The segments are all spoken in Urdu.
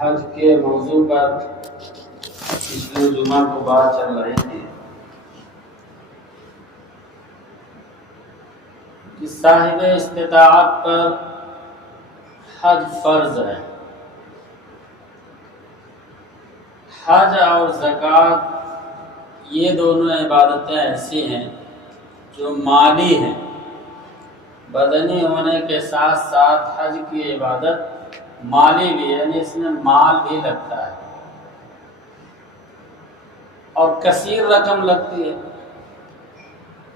حج کے موضوع پر پچھلے جمعہ کو بات چل رہی تھی کہ صاحب استطاعت پر حج فرض ہے۔ حج اور زکوٰۃ یہ دونوں عبادتیں ایسی ہیں جو مالی ہیں، بدنی ہونے کے ساتھ ساتھ حج کی عبادت مالی بھی ہے، یعنی اس میں مال بھی لگتا ہے اور کثیر رقم لگتی ہے،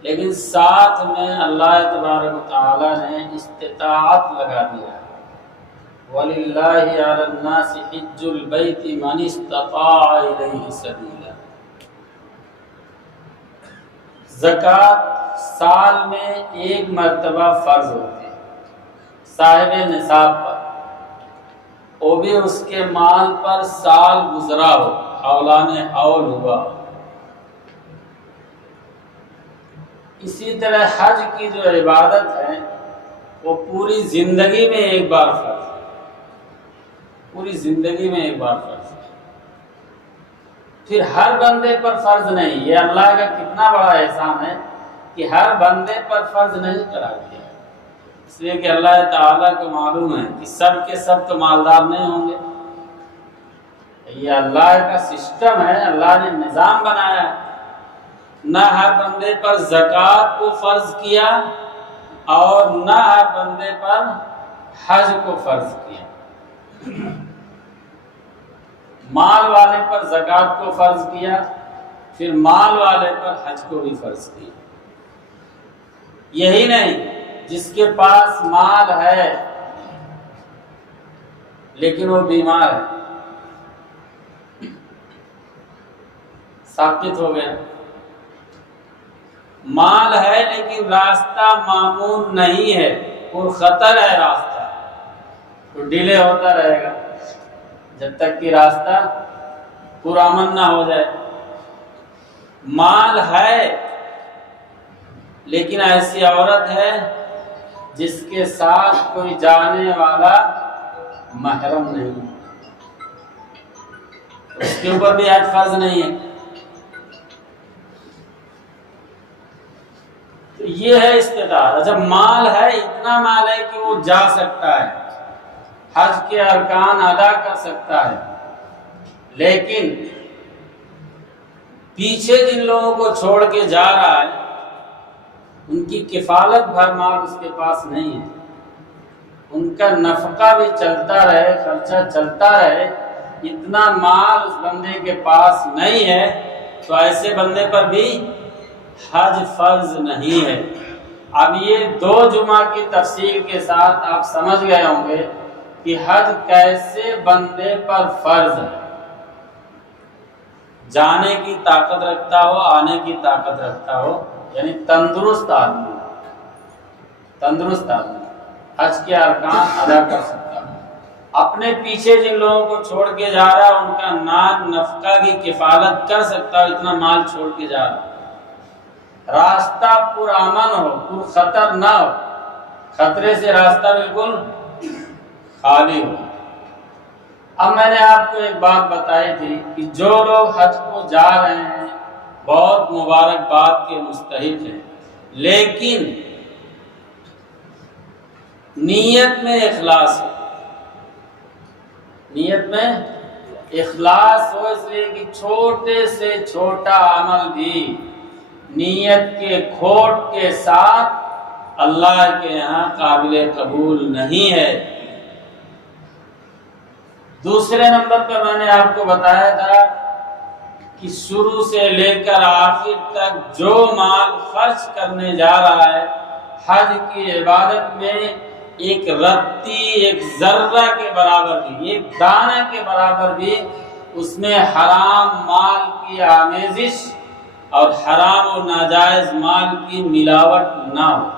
لیکن ساتھ میں اللہ تبارک و تعالیٰ نے استطاعت لگا دیا ہے۔ وَلِلَّهِ عَلَى النَّاسِ حِجُّ الْبَيْتِ مَنِ اسْتَطَاعَ إِلَيْهِ سَبِيلًا۔ زکوٰۃ سال میں ایک مرتبہ فرض ہوتی ہے صاحب نصاب پر، وہ بھی اس کے مال پر سال گزرا ہو، حولان حول ہوا۔ اسی طرح حج کی جو عبادت ہے وہ پوری زندگی میں ایک بار فرض ہے، پوری زندگی میں ایک بار فرض ہے، پھر ہر بندے پر فرض نہیں۔ یہ اللہ کا کتنا بڑا احسان ہے کہ ہر بندے پر فرض نہیں کرا دیا، اس لیے کہ اللہ تعالیٰ کو معلوم ہے کہ سب کے سب تو مالدار نہیں ہوں گے۔ یہ اللہ کا سسٹم ہے، اللہ نے نظام بنایا ہے۔ نہ ہر بندے پر زکوٰۃ کو فرض کیا اور نہ ہر بندے پر حج کو فرض کیا۔ مال والے پر زکوٰۃ کو فرض کیا، پھر مال والے پر حج کو بھی فرض کیا۔ یہی نہیں، جس کے پاس مال ہے لیکن وہ بیمار ہے، ثابت ہو گیا۔ مال ہے لیکن راستہ مامون نہیں ہے، اور خطر ہے راستہ، تو ڈیلے ہوتا رہے گا جب تک کہ راستہ پرامن نہ ہو جائے۔ مال ہے لیکن ایسی عورت ہے جس کے ساتھ کوئی جانے والا محرم نہیں، اس کے اوپر بھی حج فرض نہیں ہے۔ تو یہ ہے استطاعت۔ جب مال ہے، اتنا مال ہے کہ وہ جا سکتا ہے، حج کے ارکان ادا کر سکتا ہے، لیکن پیچھے جن لوگوں کو چھوڑ کے جا رہا ہے ان کی کفالت بھر مال اس کے پاس نہیں ہے، ان کا نفقہ بھی چلتا رہے، خرچہ چلتا رہے، اتنا مال اس بندے کے پاس نہیں ہے، تو ایسے بندے پر بھی حج فرض نہیں ہے۔ اب یہ دو جمعہ کی تفصیل کے ساتھ آپ سمجھ گئے ہوں گے کہ حج کیسے بندے پر فرض ہے۔ جانے کی طاقت رکھتا ہو، آنے کی طاقت رکھتا ہو، یعنی تندرست آدمی حج کے ارکان ادا کر سکتا ہے۔ اپنے پیچھے جن لوگوں کو چھوڑ کے جا رہا ہے ان کا نان نفقہ کی کفالت کر سکتا ہے، اتنا مال چھوڑ کے جا رہا ہے۔ راستہ پرامن ہو، پر خطر نہ ہو، خطرے سے راستہ بالکل خالی ہو۔ اب میں نے آپ کو ایک بات بتائی تھی کہ جو لوگ حج کو جا رہے ہیں بہت مبارکباد کے مستحق ہیں، لیکن نیت میں اخلاص ہو، نیت میں اخلاص ہو، اس لیے کہ چھوٹے سے چھوٹا عمل بھی نیت کے کھوٹ کے ساتھ اللہ کے یہاں قابل قبول نہیں ہے۔ دوسرے نمبر پر میں نے آپ کو بتایا تھا کہ شروع سے لے کر آخر تک جو مال خرچ کرنے جا رہا ہے حج کی عبادت میں، ایک رتی، ایک ذرہ کے برابر بھی، ایک دانہ کے برابر بھی اس میں حرام مال کی آمیزش اور حرام و ناجائز مال کی ملاوٹ نہ ہو۔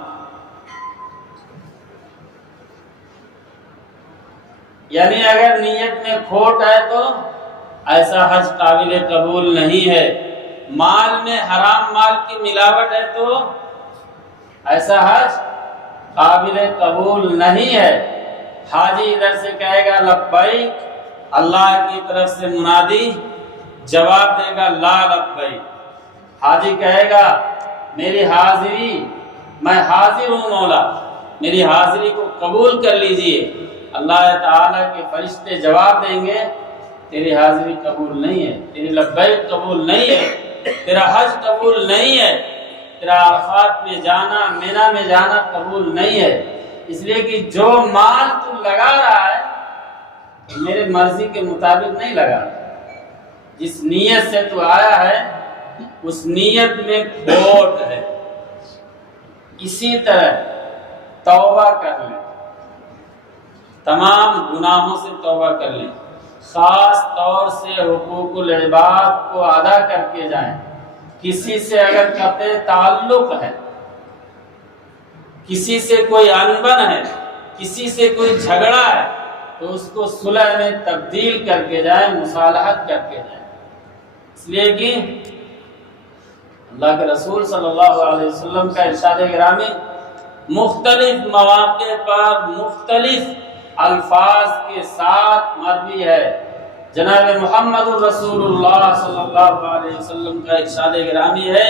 یعنی اگر نیت میں کھوٹ ہے تو ایسا حج قابل قبول نہیں ہے، مال میں حرام مال کی ملاوٹ ہے تو ایسا حج قابل قبول نہیں ہے۔ حاجی ادھر سے کہے گا لبیک اللہ کی طرف سے منادی جواب دے گا لا لبیک، حاجی کہے گا میری حاضری، میں حاضر ہوں مولا، میری حاضری کو قبول کر لیجئے۔ اللہ تعالیٰ کے فرشتے جواب دیں گے تیری حاضری قبول نہیں ہے، تیری لبیک قبول نہیں ہے، تیرا حج قبول نہیں ہے، تیرا عرفات میں جانا، مینا میں جانا قبول نہیں ہے، اس لیے کہ جو مال تو لگا رہا ہے میرے مرضی کے مطابق نہیں لگا، جس نیت سے تو آیا ہے اس نیت میں کھوٹ ہے۔ اسی طرح توبہ کر لیں، تمام گناہوں سے توبہ کر لیں، خاص طور سے حقوق العباد کو ادا کر کے جائیں۔ کسی سے اگر قطع تعلق ہے، کسی سے کوئی انبن ہے، کسی سے کوئی جھگڑا ہے تو اس کو صلح میں تبدیل کر کے جائیں، مصالحت کر کے جائیں، اس لیے کہ اللہ کے رسول صلی اللہ علیہ وسلم کا ارشاد گرامی مختلف مواقع پر مختلف الفاظ کے ساتھ مروی ہے۔ جناب محمد الرسول اللہ صلی اللہ علیہ وسلم کا ارشاد گرامی ہے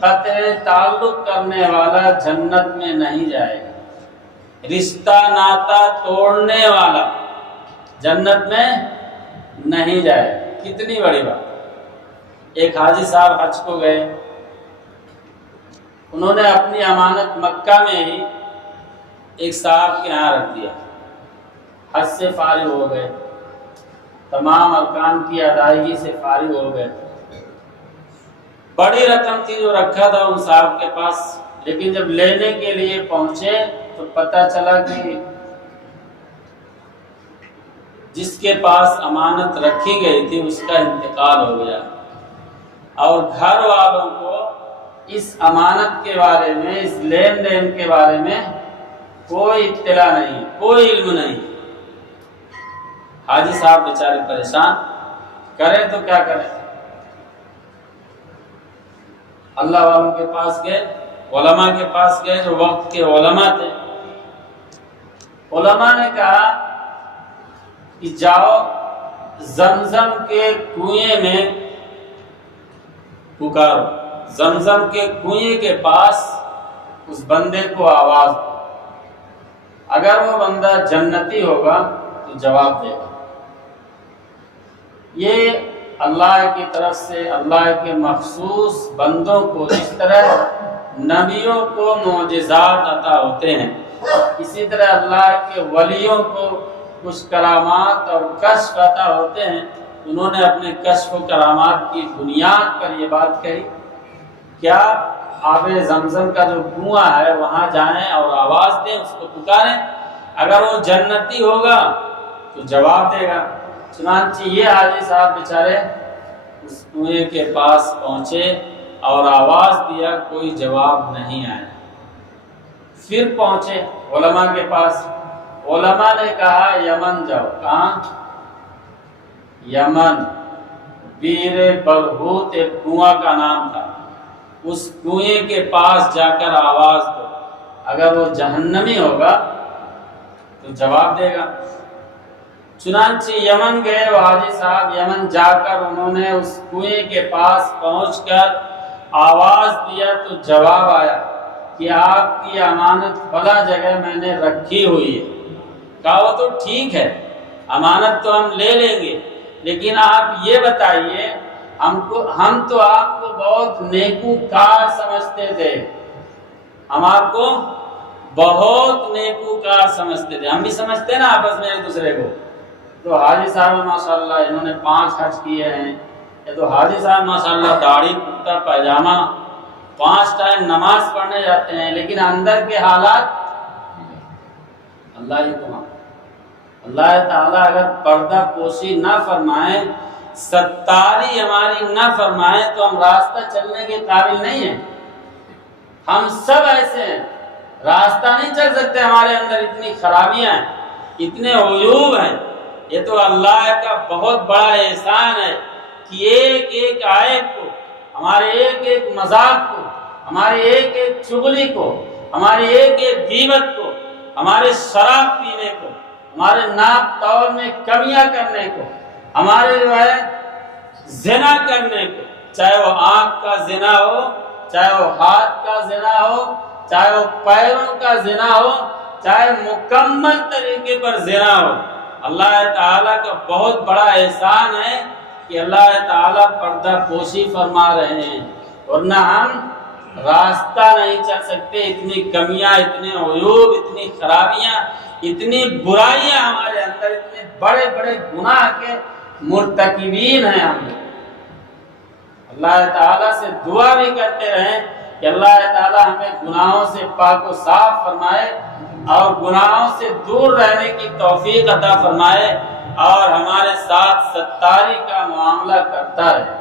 قطع تعلق کرنے والا جنت میں نہیں جائے گا، رشتہ ناتا توڑنے والا جنت میں نہیں جائے گا۔ کتنی بڑی بات! ایک حاجی صاحب حج کو گئے، انہوں نے اپنی امانت مکہ میں ہی ایک صاحب کے یہاں رکھ دیا، حج سے فارغ ہو گئے، تمام ارکان کی ادائیگی سے فارغ ہو گئے، بڑی رقم تھی جو رکھا تھا ان صاحب کے پاس، لیکن جب لینے کے لیے پہنچے تو پتہ چلا کہ جس کے پاس امانت رکھی گئی تھی اس کا انتقال ہو گیا، اور گھر والوں کو اس امانت کے بارے میں، اس لین دین کے بارے میں کوئی اطلاع نہیں، کوئی علم نہیں۔ حاجی صاحب بیچارے پریشان، کریں تو کیا کریں؟ اللہ والوں کے پاس گئے، علماء کے پاس گئے جو وقت کے علماء تھے۔ علماء نے کہا کہ جاؤ زمزم کے کنویں میں پکارو، زمزم کے کنویں کے پاس اس بندے کو آواز دو، اگر وہ بندہ جنتی ہوگا تو جواب دے گا۔ یہ اللہ کی طرف سے اللہ کے مخصوص بندوں کو جس طرح نبیوں کو معجزات عطا ہوتے ہیں، اسی طرح اللہ کے ولیوں کو کچھ کرامات اور کشف عطا ہوتے ہیں۔ انہوں نے اپنے کشف و کرامات کی بنیاد پر یہ بات کہی، کیا آب زمزم کا جو کنواں ہے وہاں جائیں اور آواز دیں، اس کو پکاریں، اگر وہ جنتی ہوگا تو جواب دے گا۔ چنانچہ یہ حاجی صاحب بیچارے اس کنویں کے پاس پہنچے اور آواز دیا، کوئی جواب نہیں آیا۔ پھر پہنچے علماء کے پاس، علماء نے کہا یمن جاؤ۔ کہاں؟ یمن، بیر برہوت ایک کنواں کا نام تھا، اس کنویں کے پاس جا کر آواز دو، اگر وہ جہنمی ہوگا تو جواب دے گا۔ چنانچہ یمن گئے وہ حاجی صاحب، یمن جا کر انہوں نے اس کنویں کے پاس پہنچ کر آواز دیا تو جواب آیا کہ آپ کی امانت فلاں جگہ میں نے رکھی ہوئی ہے۔ کہا وہ تو ٹھیک ہے، امانت تو ہم لے لیں گے، لیکن آپ یہ بتائیے، ہم تو آپ کو بہت نیکوکار سمجھتے تھے، ہم آپ کو بہت نیکوکار سمجھتے تھے، ہم بھی سمجھتے نا آپس میں ایک دوسرے کو۔ تو حاجی صاحب ماشاءاللہ انہوں نے 5 حج کیے ہیں، یا تو حاجی صاحب ماشاءاللہ داڑھی کرتا پائجامہ، 5 ٹائم نماز پڑھنے جاتے ہیں، لیکن اندر کے حالات اللہ ہی کو معلوم۔ اللہ تعالیٰ اگر پردہ پوشی نہ فرمائے، ستاری ہماری نہ فرمائے تو ہم راستہ چلنے کے قابل نہیں ہیں۔ ہم سب ایسے ہیں، راستہ نہیں چل سکتے، ہمارے اندر اتنی خرابیاں ہیں، اتنے عیوب ہیں۔ یہ تو اللہ کا بہت بڑا احسان ہے کہ ایک ایک عیب کو، ہمارے ایک ایک مذاق کو، ہمارے ایک ایک چغلی کو، ہمارے ایک ایک غیبت کو، ہمارے شراب پینے کو، ہمارے ناپ تول میں کمیاں کرنے کو، ہمارے جو ہے زنا کرنے کو، چاہے وہ آنکھ کا زنا ہو، چاہے وہ ہاتھ کا زنا ہو، چاہے وہ پیروں کا زنا ہو، چاہے مکمل طریقے پر زنا ہو، اللہ تعالیٰ کا بہت بڑا احسان ہے کہ اللہ تعالیٰ پردہ پوشی فرما رہے ہیں، ورنہ ہم راستہ نہیں چل سکتے۔ اتنی کمیاں، اتنے عیوب، اتنی خرابیاں، اتنی برائیاں ہمارے اندر، اتنے بڑے بڑے گناہ کے مرتکبین ہیں ہم لوگ۔ اللہ تعالیٰ سے دعا بھی کرتے رہیں کہ اللہ تعالیٰ ہمیں گناہوں سے پاک و صاف فرمائے اور گناہوں سے دور رہنے کی توفیق عطا فرمائے اور ہمارے ساتھ ستاری کا معاملہ کرتا رہے۔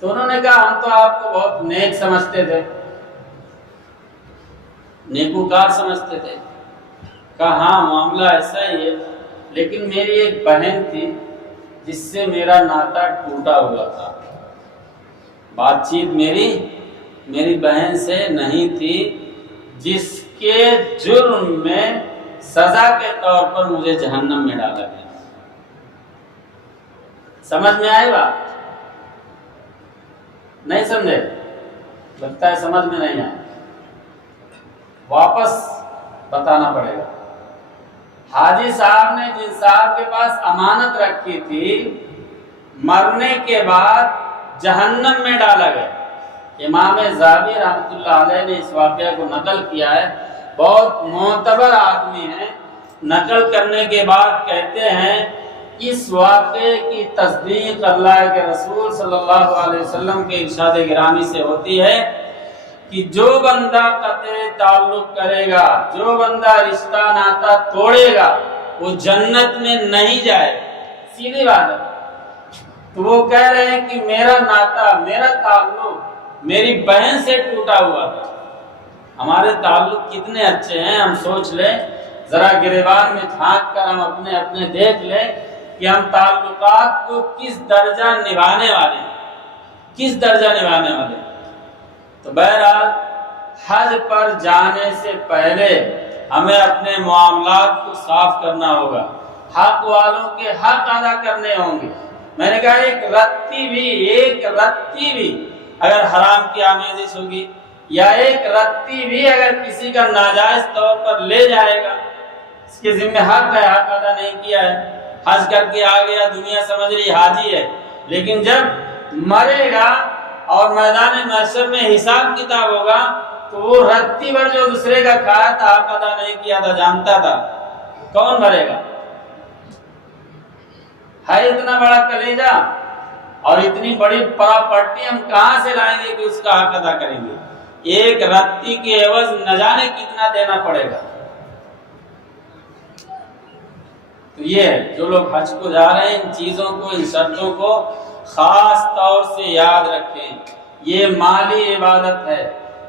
تو انہوں نے کہا ہم تو آپ کو بہت نیک سمجھتے تھے، نیکوکار سمجھتے تھے۔ کہا ہاں معاملہ ایسا ہی ہے، لیکن میری ایک بہن تھی جس سے میرا ناطہ ٹوٹا ہوا تھا، بات چیت میری بہن سے نہیں تھی، جس کے جرم میں سزا کے طور پر مجھے جہنم میں ڈالا گیا۔ سمجھ میں آئی بات؟ نہیں سمجھے؟ لگتا ہے سمجھ میں نہیں آئے، واپس بتانا پڑے گا۔ حاجی صاحب نے جن صاحب کے پاس امانت رکھی تھی، مرنے کے بعد جہنم میں ڈالا گیا۔ امام ذہبی رحمۃ اللہ علیہ نے اس واقعہ کو نقل کیا ہے، بہت معتبر آدمی ہیں، نقل کرنے کے بعد کہتے ہیں اس واقعے کی تصدیق اللہ کے رسول صلی اللہ علیہ وسلم کے ارشاد گرامی سے ہوتی ہے کہ جو بندہ قطع تعلق کرے گا، جو بندہ رشتہ ناتا توڑے گا، وہ جنت میں نہیں جائے۔ سیدھی بات ہے۔ تو وہ کہہ رہے ہیں کہ میرا ناتا، میرا تعلق میری بہن سے ٹوٹا ہوا تھا۔ ہمارے تعلق کتنے اچھے ہیں، ہم سوچ لیں، ذرا گریبان میں جھانک کر ہم اپنے دیکھ لیں کہ ہم تعلقات کو کس درجہ نبھانے والے ہیں، کس درجہ نبھانے والے ہیں۔ تو بہرحال حج پر جانے سے پہلے ہمیں اپنے معاملات کو صاف کرنا ہوگا، حق والوں کے حق ادا کرنے ہوں گے۔ میں نے کہا ایک رتی بھی اگر حرام کی آمیزش ہوگی، یا ایک رتی بھی اگر کسی کا ناجائز طور پر لے جائے گا، اس کے ذمہ حق ہے، حق ادا نہیں کیا ہے، حج کر کے آ گیا، دنیا سمجھ رہی حاجی ہے، لیکن جب مرے گا اور میدان محشر میں حساب کتاب ہوگا تو وہ رتی بھر جو دوسرے کا کھایا تھا، حق ادا نہیں کیا تھا، جانتا تھا، کون بھرے گا؟ ہے اتنا بڑا کلیجہ اور اتنی بڑی پراپرٹی ہم کہاں سے لائیں گے کہ اس کا حق ادا کریں گے؟ ایک رتی کے عوض نہ جانے کتنا دینا پڑے گا۔ تو یہ ہے، جو لوگ حج کو جا رہے ہیں ان چیزوں کو، ان شرطوں کو خاص طور سے یاد رکھیں۔ یہ مالی عبادت ہے،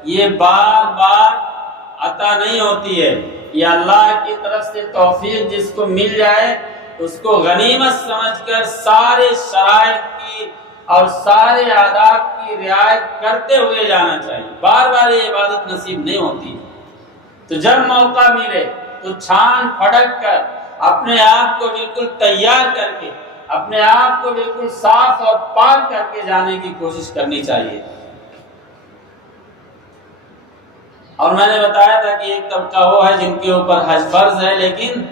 یہ بار بار عطا نہیں ہوتی ہے، یہ اللہ کی طرف سے توفیق جس کو مل جائے اس کو غنیمت سمجھ کر سارے شرائط کی اور سارے آداب کی رعایت کرتے ہوئے جانا چاہیے۔ بار بار یہ عبادت نصیب نہیں ہوتی، تو جب موقع ملے تو چھان پھڑک کر اپنے آپ کو بالکل تیار کر کے، اپنے آپ کو بالکل صاف اور پاک کر کے جانے کی کوشش کرنی چاہیے۔ اور میں نے بتایا تھا کہ ایک طبقہ وہ ہے جن کے اوپر حج فرض ہے، لیکن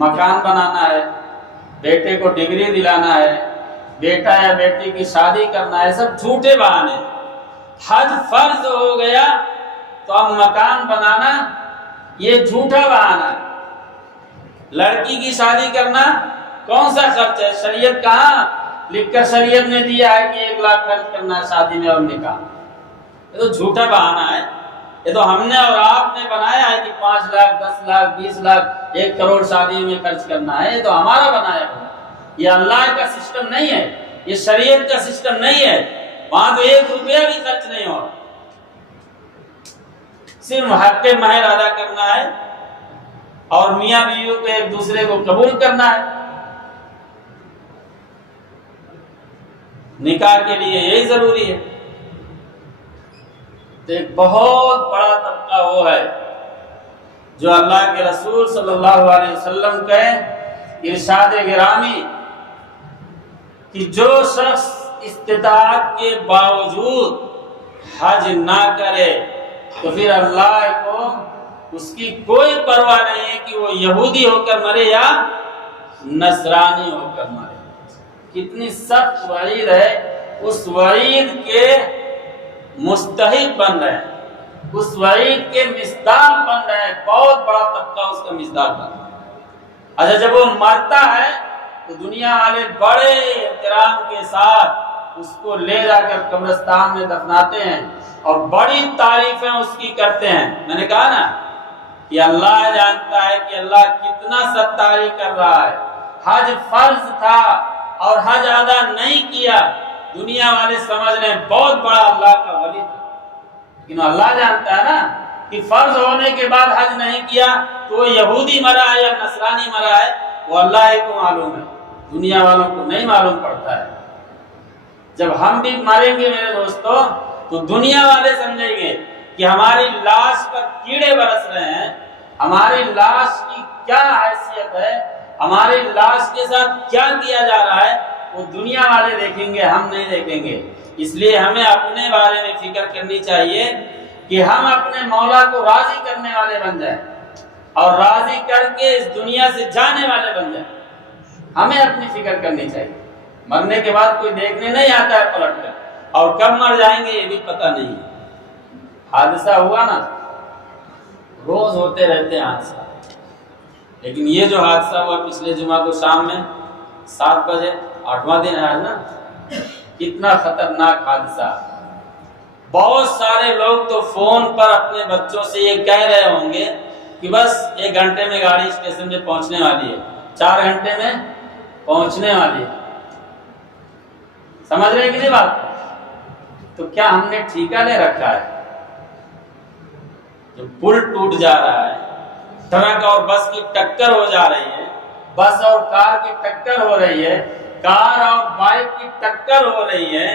مکان بنانا ہے، بیٹے کو ڈگری دلانا ہے، بیٹا یا بیٹی کی شادی کرنا ہے، سب جھوٹے بہانے۔ حج فرض ہو گیا تو اب مکان بنانا یہ جھوٹا بہانہ ہے۔ لڑکی کی شادی کرنا کون سا خرچ ہے؟ شریعت کہاں لکھ کر شریعت نے دیا ہے کہ 1 لاکھ خرچ کرنا ہے شادی میں اور نکاح؟ یہ تو جھوٹا بہانہ ہے، یہ تو ہم نے اور آپ نے بنایا ہے کہ 5 لاکھ 10 لاکھ 20 لاکھ 1 کروڑ شادی میں خرچ کرنا ہے، یہ تو ہمارا بنایا ہے۔ یہ اللہ کا سسٹم نہیں ہے، یہ شریعت کا سسٹم نہیں ہے، وہاں تو 1 روپیہ بھی خرچ نہیں ہو، صرف حق مہر ادا کرنا ہے اور میاں بیوی کو ایک دوسرے کو قبول کرنا ہے۔ نکاح کے لیے یہی ضروری ہے۔ تو ایک بہت بڑا طبقہ وہ ہے جو اللہ کے رسول صلی اللہ علیہ وسلم کے ارشاد گرامی کہ جو شخص استطاعت کے باوجود حج نہ کرے تو پھر اللہ کو اس کی کوئی پرواہ نہیں ہے کہ وہ یہودی ہو کر مرے یا نصرانی ہو کر مرے۔ کتنی سخت وعید ہے، اس وعید کے مستحق بن رہے ہیں، اس وعید کے مصداق بن رہے ہیں، بہت بڑا طبقہ اس کا مصداق بن رہا ہے۔ اچھا جب وہ مرتا ہے تو دنیا والے بڑے احترام کے ساتھ اس کو لے جا کر قبرستان میں دفناتے ہیں اور بڑی تعریفیں اس کی کرتے ہیں۔ میں نے کہا نا کہ اللہ جانتا ہے کہ اللہ کتنا ستاری کر رہا ہے۔ حج فرض تھا اور حج ادا نہیں کیا، دنیا والے سمجھ رہے ہیں بہت بڑا اللہ کا ولی تھا، لیکن اللہ جانتا ہے نا کہ فرض ہونے کے بعد حج نہیں کیا تو وہ یہودی مرا ہے یا نصرانی مرا ہے، وہ اللہ کو معلوم ہے، دنیا والوں کو نہیں معلوم پڑتا ہے۔ جب ہم بھی مریں گے میرے دوستو تو دنیا والے سمجھیں گے کہ ہماری لاش پر کیڑے برس رہے ہیں، ہماری لاش کی کیا حیثیت ہے، ہماری لاش کے ساتھ کیا کیا جا رہا ہے، وہ دنیا والے دیکھیں گے، ہم نہیں دیکھیں گے۔ اس لیے ہمیں اپنے بارے میں فکر کرنی چاہیے کہ ہم اپنے مولا کو راضی کرنے والے بن جائیں اور راضی کر کے اس دنیا سے جانے والے بن جائیں۔ ہمیں اپنی فکر کرنی چاہیے، مرنے کے بعد کوئی دیکھنے نہیں آتا ہے پلٹ کر، اور کب مر جائیں گے یہ بھی پتہ نہیں۔ حادثہ ہوا نا، روز ہوتے رہتے ہیں حادثہ، لیکن یہ جو حادثہ ہوا پچھلے جمعہ کو شام میں 7 بجے، 8واں دن ہے نا، کتنا خطرناک حادثہ۔ بہت سارے لوگ تو فون پر اپنے بچوں سے یہ کہہ رہے ہوں گے کہ بس 1 گھنٹے میں گاڑی اسٹیشن پہ پہنچنے والی ہے، 4 گھنٹے میں پہنچنے والی ہے۔ سمجھ رہے ہیں کہ نہیں بات؟ تو کیا ہم نے ٹھیکہ لے رکھا ہے؟ جو پل ٹوٹ جا رہا ہے، ٹرک اور بس کی ٹکر ہو جا رہی ہے، بس اور کار کی ٹکر ہو رہی ہے، کار اور بائک کی ٹکر ہو رہی ہے،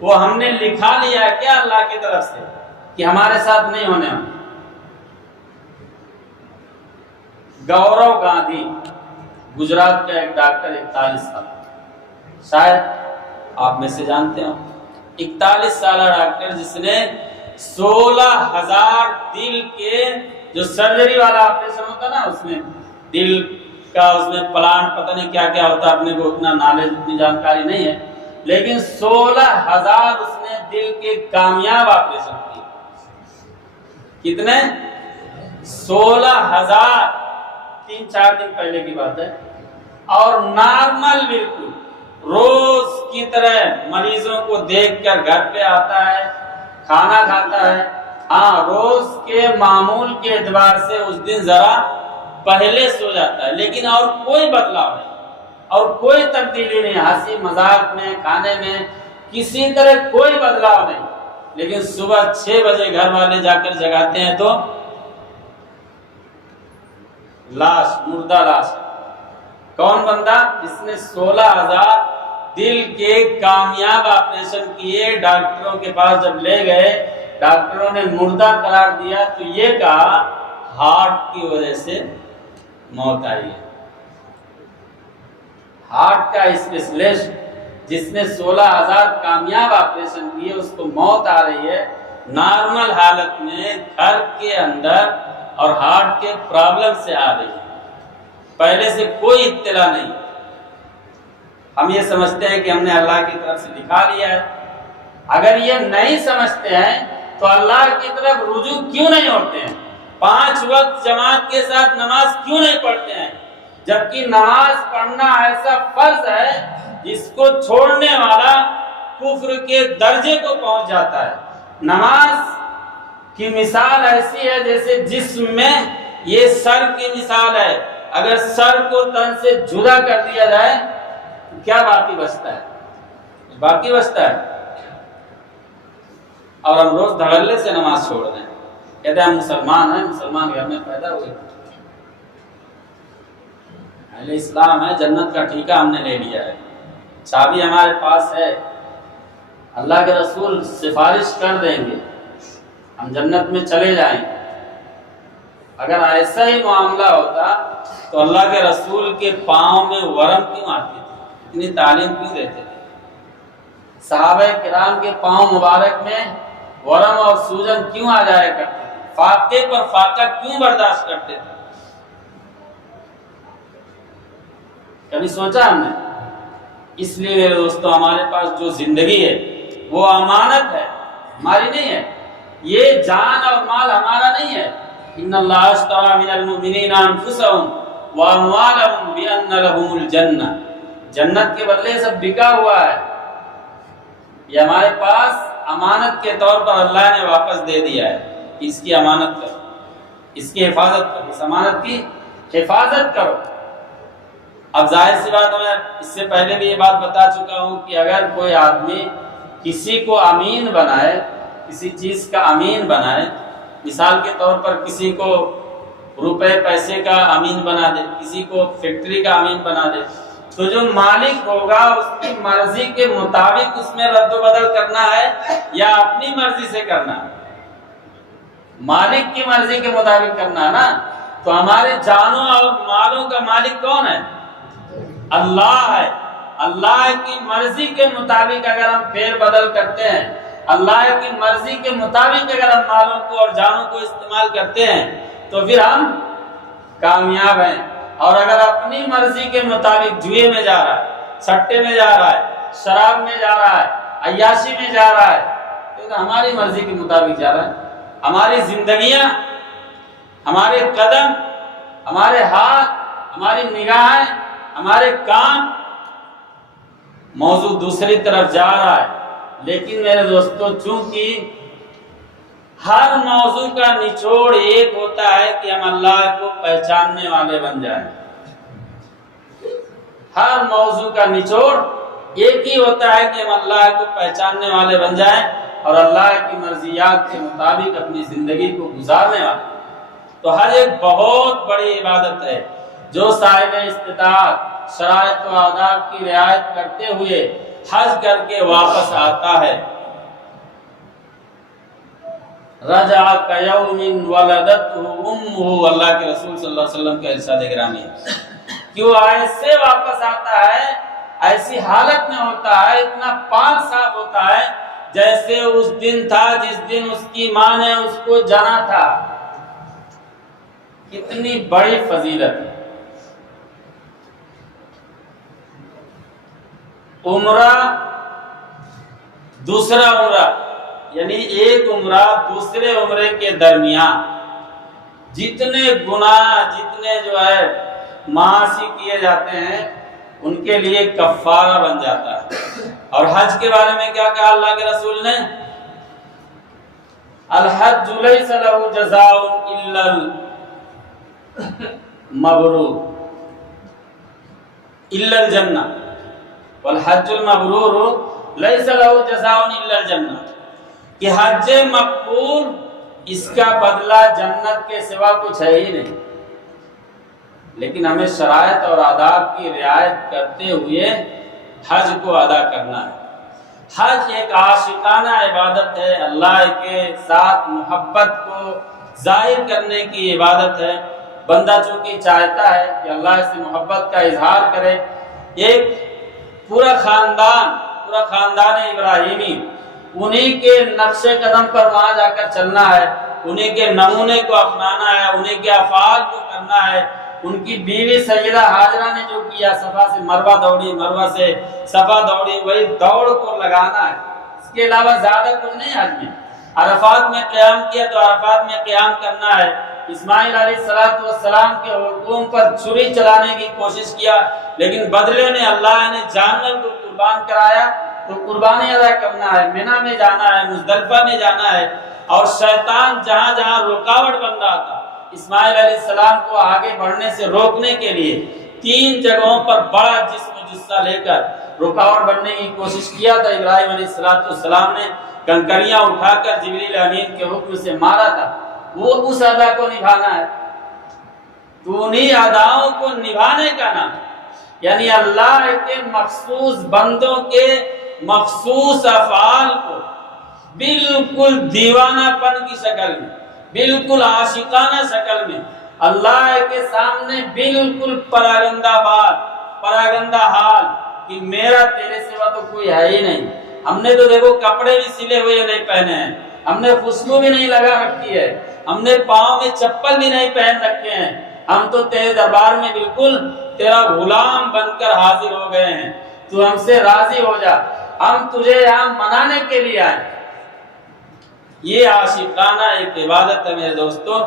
وہ ہم نے لکھا لیا ہے کیا اللہ کی طرف سے کہ ہمارے ساتھ نہیں ہونے والا؟ گورو گاندھی گجرات کا ایک ڈاکٹر، 41 سال، شاید آپ میں سے جانتے ہو، 41 سالہ ڈاکٹر جس نے 16,000 دل کے جو سرجری والا آپریشن ہوتا نا، اس میں دل کا اس میں پلانٹ پتہ نہیں کیا کیا ہوتا، اپنے کو اتنا نالج اتنی جانکاری نہیں ہے، لیکن 16,000 اس نے دل کے کامیاب آپریشن کیے۔ کتنے؟ 16,000، 3-4 دن پہلے کی بات ہے، اور نارمل بالکل روز کی طرح مریضوں کو دیکھ کر گھر پہ آتا ہے، کھانا کھاتا ہے۔ ہاں، روز کے معمول کے اعتبار سے اس دن ذرا پہلے سو جاتا ہے، لیکن اور کوئی بدلاؤ نہیں اور کوئی تبدیلی نہیں، ہنسی مذاق میں، کھانے میں، کسی طرح کوئی بدلاؤ نہیں۔ لیکن صبح 6 بجے گھر والے جا کر جگاتے ہیں تو لاش، مردہ لاش۔ کون بندہ؟ جس نے 16,000 دل کے کامیاب آپریشن کیے، ڈاکٹروں کے پاس جب لے گئے، ڈاکٹروں نے مردہ قرار دیا تو یہ کہا ہارٹ کی وجہ سے موت آئی ہے۔ ہارٹ کا اسپیشلسٹ جس نے 16,000 کامیاب آپریشن کیے، اس کو موت آ رہی ہے نارمل حالت میں گھر کے اندر، اور ہارٹ کے پرابلم سے آ رہی ہے، پہلے سے کوئی اطلاع نہیں۔ ہم یہ سمجھتے ہیں کہ ہم نے اللہ کی طرف سے دکھا لیا ہے۔ اگر یہ نہیں سمجھتے ہیں تو اللہ کی طرف رجوع کیوں نہیں ہوتے ہیں؟ 5 وقت جماعت کے ساتھ نماز کیوں نہیں پڑھتے ہیں؟ جبکہ نماز پڑھنا ایسا فرض ہے جس کو چھوڑنے والا کفر کے درجے کو پہنچ جاتا ہے۔ نماز کی مثال ایسی ہے جیسے جسم میں یہ سر کی مثال ہے، اگر سر کو تن سے جدا کر دیا جائے تو کیا باقی بچتا ہے؟ باقی بچتا ہے۔ اور ہم روز دھڑلے سے نماز چھوڑ دیں، کہتے ہیں ہم مسلمان ہیں، مسلمان گھر میں پیدا ہوئے، اہل اسلام ہے، جنت کا ٹھیکہ ہم نے لے لیا ہے، چابی ہمارے پاس ہے، اللہ کے رسول سفارش کر دیں گے، ہم جنت میں چلے جائیں۔ اگر ایسا ہی معاملہ ہوتا تو اللہ کے رسول کے پاؤں میں ورم کیوں آتی تھی؟ اتنی تعلیم کیوں دیتے تھے؟ صحابہ کرام کے پاؤں مبارک میں ورم اور سوجن کیوں آ جایا کرتے تھے؟ فاقے پر فاقہ کیوں برداشت کرتے تھے؟ کبھی سوچا ہم نے؟ اس لیے میرے دوستو ہمارے پاس جو زندگی ہے وہ امانت ہے، ہماری نہیں ہے۔ یہ جان اور مال ہمارا نہیں ہے۔ ان اللہ اشتری من المؤمنین انفسهم واموالهم بان لهم الجنہ، جنت کے بدلے سب بکا ہوا ہے۔ یہ ہمارے پاس امانت کے طور پر اللہ نے واپس دے دیا ہے کہ اس کی امانت کرو، اس کی حفاظت کرو، اس امانت کی حفاظت کرو۔ اب ظاہر سی بات میں اس سے پہلے بھی یہ بات بتا چکا ہوں کہ اگر کوئی آدمی کسی کو امین بنائے، کسی چیز کا امین بنائے، مثال کے طور پر کسی کو روپے پیسے کا امین بنا دے، کسی کو فیکٹری کا امین بنا دے، تو جو مالک ہوگا اس کی مرضی کے مطابق اس میں رد و بدل کرنا ہے یا اپنی مرضی سے کرنا ہے؟ مالک کی مرضی کے مطابق کرنا ہے نا۔ تو ہمارے جانوں اور مالوں کا مالک کون ہے؟ اللہ ہے۔ اللہ کی مرضی کے مطابق اگر ہم پھیر بدل کرتے ہیں، اللہ کی مرضی کے مطابق اگر ہم مالوں کو اور جانوں کو استعمال کرتے ہیں تو پھر ہم کامیاب ہیں۔ اور اگر اپنی مرضی کے مطابق جوئے میں جا رہا ہے، سٹے میں جا رہا ہے، شراب میں جا رہا ہے، عیاشی میں جا رہا ہے، تو ہماری مرضی کے مطابق جا رہا ہے۔ ہماری زندگیاں، ہمارے قدم، ہمارے ہاتھ، ہماری نگاہیں، ہمارے کام، موضوع دوسری طرف جا رہا ہے۔ لیکن میرے دوستو چونکہ ہر موضوع کا نچوڑ ایک ہوتا ہے کہ ہم اللہ کو پہچاننے والے بن جائیں۔ ہر موضوع کا نچوڑ ایک ہی ہوتا ہے کہ ہم اللہ کو پہچاننے والے بن جائیں اور اللہ کی مرضیات کے مطابق اپنی زندگی کو گزارنے والے۔ تو حج ایک بہت بڑی عبادت ہے۔ جو صاحب استطاعت شرائط و آداب کی رعایت کرتے ہوئے حج کر کے واپس آتا ہے، رجع کیوم ولدتہ امہ، اللہ کے رسول صلی اللہ علیہ وسلم کا ارشاد گرامی ہے کہ وہ ایسے واپس آتا ہے، ایسی حالت میں ہوتا ہے، اتنا پاک صاف ہوتا ہے جیسے اس دن تھا جس دن اس کی ماں نے اس کو جنا تھا۔ کتنی بڑی فضیلت ہے۔ عمرہ، دوسرا عمرہ، یعنی ایک عمرہ دوسرے عمرے کے درمیان جتنے گناہ، جتنے جو ہے معاصی کیے جاتے ہیں ان کے لیے کفارہ بن جاتا ہے۔ اور حج کے بارے میں کیا کہا اللہ کے رسول نے؟ الحج لیس لہ جزاء الا المبرور الا الجنہ والحج المبرور لیس لہ جزاء الا الجنہ، کہ حج مقبول اس کا بدلہ جنت کے سوا کچھ ہے ہی نہیں۔ لیکن ہمیں شرائط اور آداب کی رعایت کرتے ہوئے حج کو ادا کرنا ہے۔ حج ایک عاشقانہ عبادت ہے، اللہ کے ساتھ محبت کو ظاہر کرنے کی عبادت ہے۔ بندہ چونکہ چاہتا ہے کہ اللہ سے محبت کا اظہار کرے، ایک پورا خاندان ابراہیمی، انہی کے نقش قدم پر وہاں جا کر چلنا ہے، انہی کے نمونے کو اپنانا ہے، انہی کے افعال کو کرنا ہے۔ ان کی بیوی سیدہ ہاجرہ نے جو کیا، صفا سے مروہ دوڑی، مروہ سے صفا دوڑی، وہی دوڑ کو لگانا ہے۔ اس کے علاوہ زیادہ کچھ نہیں حج میں۔ عرفات میں قیام کیا تو عرفات میں قیام کرنا ہے۔ اسماعیل علیہ السلام کے حلقوم پر چھری چلانے کی کوشش کیا، لیکن بدلے میں اللہ نے جانور کو قربان کرایا تو قربانی ادا کرنا ہے۔ مینا میں جانا ہے، مزدلفہ میں جانا ہے۔ اور شیطان جہاں جہاں رکاوٹ بن رہا تھا اسماعیل علیہ السلام کو آگے بڑھنے سے روکنے کے لیے 3 جگہوں پر بڑا جسم جثہ لے کر رکاوٹ بننے کی کوشش کیا تھا۔ ابراہیم علیہ السلام نے کنکریاں اٹھا کر جبریل امین کے حکم سے مارا تھا۔ وہ اس ادا کو نبھانا ہے۔ تو انہی اداؤں کو نبھانے کا نام، یعنی اللہ کے مخصوص بندوں کے مخصوص افعال کو بالکل دیوانہ پن کی شکل میں بالکل عاشقانہ شکل میں اللہ کے سامنے بالکل پراگندہ بات، پراگندہ حال کہ میرا تیرے سوا تو کوئی ہے ہی نہیں۔ ہم نے تو دیکھو کپڑے بھی سلے ہوئے نہیں پہنے ہیں، ہم نے خوشبو بھی نہیں لگا رکھی ہے، ہم نے پاؤں میں چپل بھی نہیں پہن رکھے ہیں، ہم تو تیرے دربار میں بالکل تیرا غلام بن کر حاضر ہو گئے ہیں، تو ہم سے راضی ہو جا، ہم تجھے یہاں منانے کے لیے آئے۔ یہ عاشقانہ ایک عبادت ہے میرے دوستو،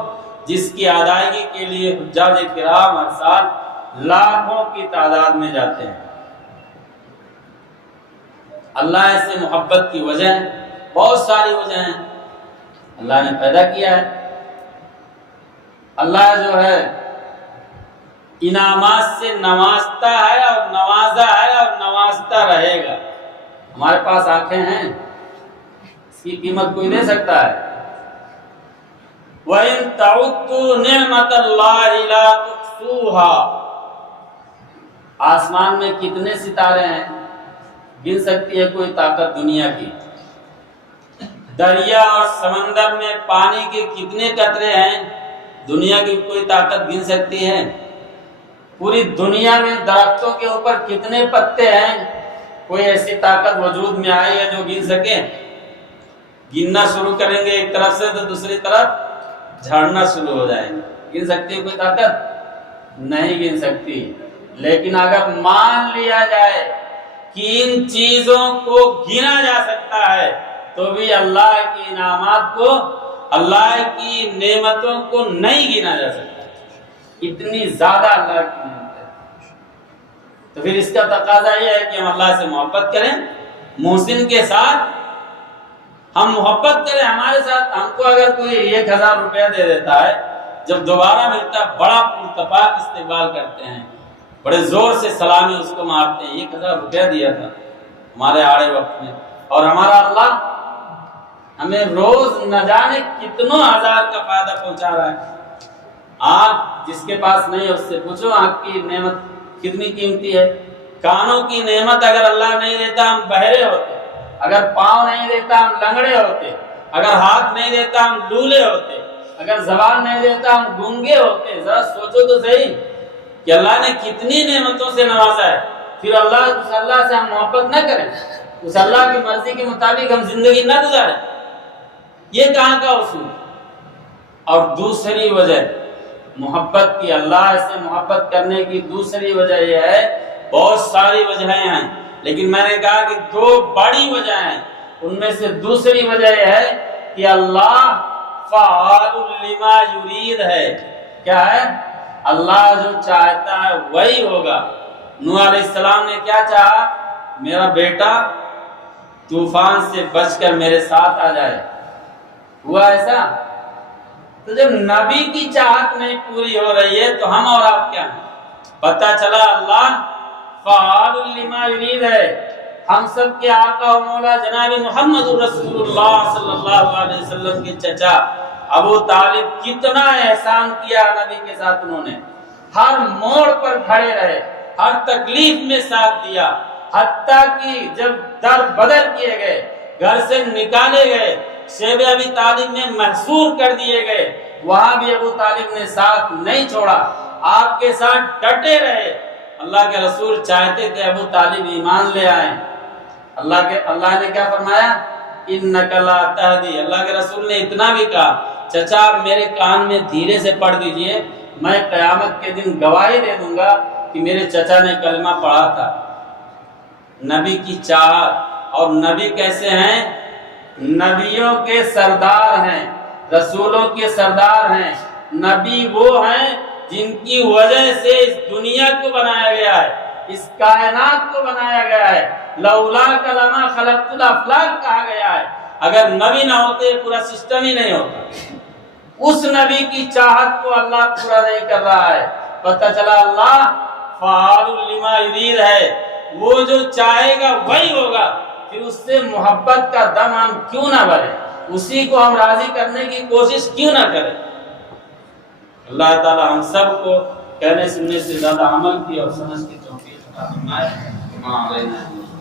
جس کی ادائیگی کے لیے حجاج کرام ہر سال لاکھوں کی تعداد میں جاتے ہیں۔ اللہ سے محبت کی وجہ بہت ساری وجہ ہیں، اللہ نے پیدا کیا ہے، اللہ جو ہے انعامات سے نوازتا ہے اور نوازا ہے اور نوازتا رہے گا۔ ہمارے پاس آنکھیں ہیں، اس کی قیمت کوئی دے سکتا ہے؟ وَإِن تَعُدُّوا نِعْمَةَ اللَّهِ لَا تُحْصُوهَا۔ آسمان میں کتنے ستارے ہیں، گن سکتی ہے کوئی طاقت دنیا کی؟ دریا اور سمندر میں پانی کے کتنے قطرے ہیں، دنیا کی کوئی طاقت گن سکتی ہے؟ پوری دنیا میں درختوں کے اوپر کتنے پتے ہیں، کوئی ایسی طاقت وجود میں آئی ہے جو گن سکے؟ گننا شروع کریں گے ایک طرف سے تو دوسری طرف جھاڑنا شروع ہو جائے گا۔ گن سکتی ہے کوئی طاقت؟ نہیں گن سکتی۔ لیکن اگر مان لیا جائے کہ ان چیزوں کو گنا جا سکتا ہے تو بھی اللہ کی انعامات کو، اللہ کی نعمتوں کو نہیں گنا جا سکتا، اتنی زیادہ اللہ کی نعمت ہے۔ تو پھر اس کا تقاضا یہ ہے کہ ہم اللہ سے محبت کریں، محسن کے ساتھ ہم محبت کریں، ہمارے ساتھ ہم کو اگر کوئی 1000 روپیہ دے دیتا ہے، جب دوبارہ ملتا ہے بڑا پرتپاک استقبال کرتے ہیں، بڑے زور سے سلامی اس کو مارتے ہیں، 1000 روپیہ دیا تھا ہمارے آڑے وقت میں، اور ہمارا اللہ ہمیں روز نہ جانے کتنوں ہزار کا فائدہ پہنچا رہا ہے۔ آپ جس کے پاس نہیں ہے اس سے پوچھو آنکھ کی نعمت کتنی قیمتی ہے۔ کانوں کی نعمت اگر اللہ نہیں دیتا ہم بہرے ہوتے، اگر پاؤں نہیں دیتا ہم لنگڑے ہوتے، اگر ہاتھ نہیں دیتا ہم لولے ہوتے، اگر زبان نہیں دیتا ہم گونگے ہوتے۔ ذرا سوچو تو صحیح کہ اللہ نے کتنی نعمتوں سے نوازا ہے، پھر اس اللہ سے ہم محبت نہ کریں، اس اللہ کی مرضی کے مطابق ہم زندگی نہ گزاریں، یہ کہاں کا اصول؟ اور دوسری وجہ محبت کی، اللہ سے محبت کرنے کی دوسری وجہ یہ ہے، بہت ساری وجہیں ہیں لیکن میں نے کہا کہ 2 بڑی وجہ ہیں، ان میں سے دوسری وجہ یہ ہے کہ اللہ فعال لما یرید ہے۔ کیا ہے؟ اللہ جو چاہتا ہے وہی ہوگا۔ نوح علیہ السلام نے کیا چاہا؟ میرا بیٹا طوفان سے بچ کر میرے ساتھ آ جائے، ہوا ایسا؟ تو جب نبی کی چاہت نہیں پوری ہو رہی ہے تو ہم اور آپ کیا ہیں؟ پتہ چلا اللہ فعال لما یرید ہے۔ ہم سب کے آقا و مولا جناب محمد رسول اللہ صلی اللہ علیہ وسلم کے چچا ابو طالب کتنا احسان کیا نبی کے ساتھ، انہوں نے ہر موڑ پر کھڑے رہے، ہر تکلیف میں ساتھ دیا، حتیٰ کہ جب در بدر کیے گئے، گھر سے نکالے گئے، شیب ابی طالب میں محصور کر دیے گئے، وہاں بھی ابو طالب نے ساتھ نہیں چھوڑا، آپ کے ساتھ ڈٹے رہے۔ اللہ کے رسول چاہتے تھے ابو طالب ایمان لے آئیں، اللہ نے کیا فرمایا؟ انک لا تہدی۔ اللہ کے رسول نے اتنا بھی کہا چچا آپ میرے کان میں دھیرے سے پڑھ دیجئے، میں قیامت کے دن گواہی دے دوں گا کہ میرے چچا نے کلمہ پڑھا تھا۔ نبی کی چاہت، اور نبی کیسے ہیں؟ نبیوں کے سردار ہیں، رسولوں کے سردار ہیں، نبی وہ ہیں جن کی وجہ سے اس دنیا کو بنایا گیا ہے، اس کائنات کو بنایا گیا ہے۔ لولا کلمہ خلقت الافلاق کہا گیا ہے، اگر نبی نہ ہوتے پورا سسٹم ہی نہیں ہوتا۔ اس نبی کی چاہت کو اللہ پورا نہیں کر رہا ہے۔ پتہ چلا اللہ فعال لما یرید ہے، وہ جو چاہے گا وہی ہوگا، پھر اس سے محبت کا دم ہم کیوں نہ بھریں، اسی کو ہم راضی کرنے کی کوشش کیوں نہ کریں۔ اللہ تعالی ہم سب کو کہنے سننے سے زیادہ عمل کی اور سمجھ کی توفیق عطا فرمائے۔